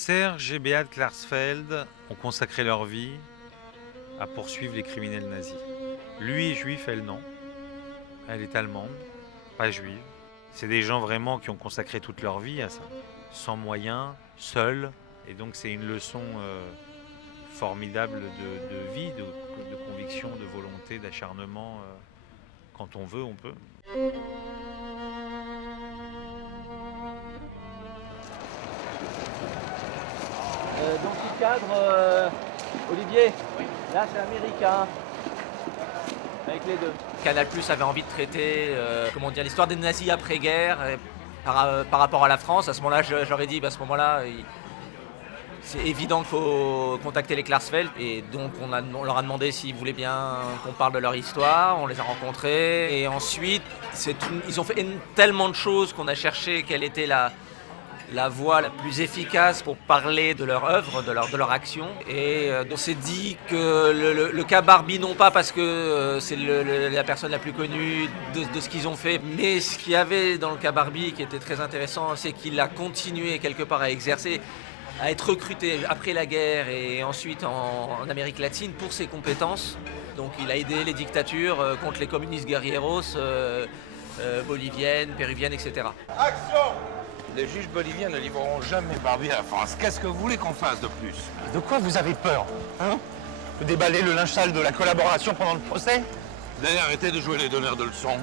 Serge et Beat Klarsfeld ont consacré leur vie à poursuivre les criminels nazis. Lui est juif, elle non. Elle est allemande, pas juive. C'est des gens vraiment qui ont consacré toute leur vie à ça, sans moyens, seuls. Et donc c'est une leçon formidable de vie, de conviction, de volonté, d'acharnement. Quand on veut, on peut. Dans ce cadre, Olivier, oui. Là c'est américain, avec les deux. Canal+ avait envie de traiter l'histoire des nazis après-guerre par rapport à la France. À ce moment-là, j'aurais dit, à ce moment-là, c'est évident qu'il faut contacter les Klarsfeld. Et donc on leur a demandé s'ils voulaient bien qu'on parle de leur histoire. On les a rencontrés. Et ensuite, ils ont fait tellement de choses qu'on a cherché quelle était la voie la plus efficace pour parler de leur œuvre, de leur action. Et on s'est dit que le cas Barbie, non pas parce que c'est la personne la plus connue de ce qu'ils ont fait, mais ce qu'il y avait dans le cas Barbie qui était très intéressant, c'est qu'il a continué quelque part à exercer, à être recruté après la guerre et ensuite en Amérique latine pour ses compétences. Donc il a aidé les dictatures contre les communistes guerrieros boliviennes, péruviennes, etc. Action! Les juges boliviens ne livreront jamais Barbie à la France. Qu'est-ce que vous voulez qu'on fasse de plus? De quoi vous avez peur? Hein? De déballer le linge sale de la collaboration pendant le procès? D'ailleurs, arrêtez de jouer les donneurs de leçons.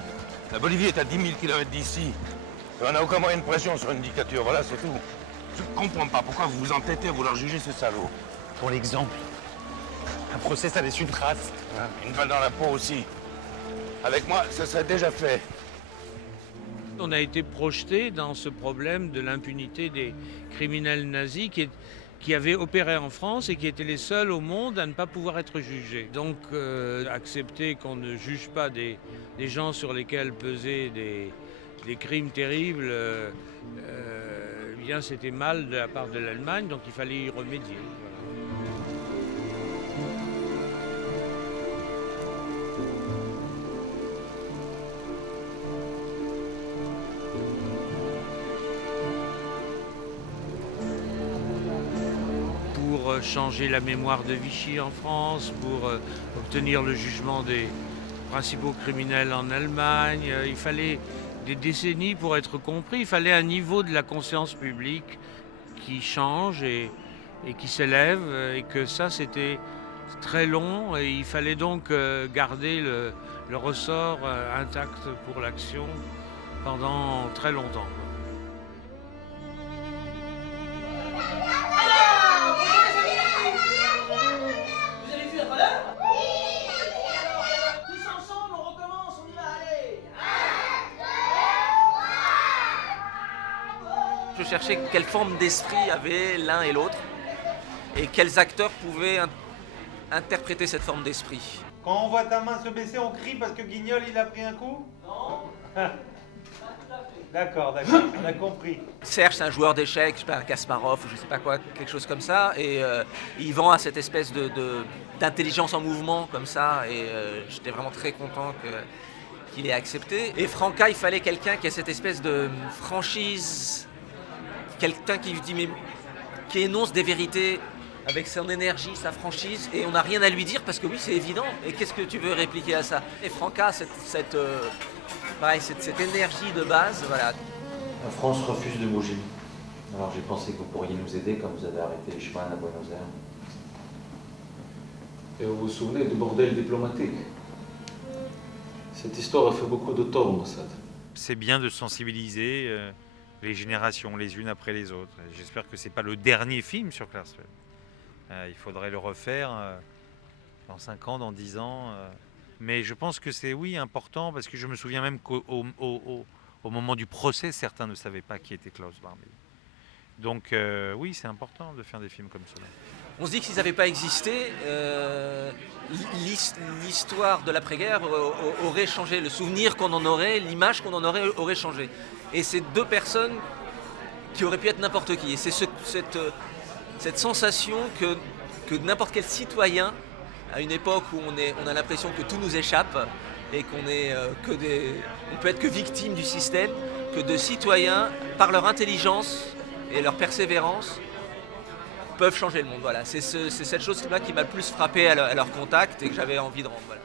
La Bolivie est à 10 000 km d'ici. Et on n'a aucun moyen de pression sur une dictature, voilà, c'est tout. Je ne comprends pas pourquoi vous vous entêtez à vouloir juger ces salauds. Pour l'exemple, un procès, ça laisse une trace. Hein? Une balle dans la peau aussi. Avec moi, ça serait déjà fait. On a été projeté dans ce problème de l'impunité des criminels nazis qui avaient opéré en France et qui étaient les seuls au monde à ne pas pouvoir être jugés. Donc accepter qu'on ne juge pas des gens sur lesquels pesaient des crimes terribles, bien c'était mal de la part de l'Allemagne, donc il fallait y remédier. Pour changer la mémoire de Vichy en France, pour obtenir le jugement des principaux criminels en Allemagne. Il fallait des décennies pour être compris. Il fallait un niveau de la conscience publique qui change et qui s'élève. Et que ça, c'était très long. Et il fallait donc garder le ressort intact pour l'action pendant très longtemps. Je cherchais quelle forme d'esprit avaient l'un et l'autre et quels acteurs pouvaient interpréter cette forme d'esprit. Quand on voit ta main se baisser, on crie parce que Guignol il a pris un coup? Non. D'accord, on a compris. Serge, c'est un joueur d'échecs, je sais pas, un Kasparov, je sais pas quoi, quelque chose comme ça, et il vend à cette espèce d'intelligence en mouvement comme ça, et j'étais vraiment très content qu'il ait accepté. Et Franca, il fallait quelqu'un qui a cette espèce de franchise. Quelqu'un qui énonce des vérités avec son énergie, sa franchise, et on n'a rien à lui dire parce que oui, c'est évident. Et qu'est-ce que tu veux répliquer à ça? Et Franca, cette énergie de base, voilà. La France refuse de bouger. Alors j'ai pensé que vous pourriez nous aider quand vous avez arrêté les chemins à Buenos Aires. Et vous vous souvenez du bordel diplomatique? Cette histoire a fait beaucoup de tort au Mossad. C'est bien de sensibiliser les générations les unes après les autres. J'espère que ce n'est pas le dernier film sur Klarsfeld. Il faudrait le refaire dans 5 ans, dans 10 ans. Mais je pense que c'est, oui, important, parce que je me souviens même qu'au moment du procès, certains ne savaient pas qui était Klaus Barbie. Donc oui, c'est important de faire des films comme cela. On se dit que s'ils n'avaient pas existé, l'histoire de l'après-guerre aurait changé. Le souvenir qu'on en aurait, l'image qu'on en aurait changé. Et c'est deux personnes qui auraient pu être n'importe qui. Et c'est cette sensation que n'importe quel citoyen, à une époque où on a l'impression que tout nous échappe et qu'on peut être que victime du système, que de citoyens, par leur intelligence et leur persévérance, peuvent changer le monde. Voilà. C'est cette chose-là qui m'a le plus frappé à leur contact et que j'avais envie de rendre. Voilà.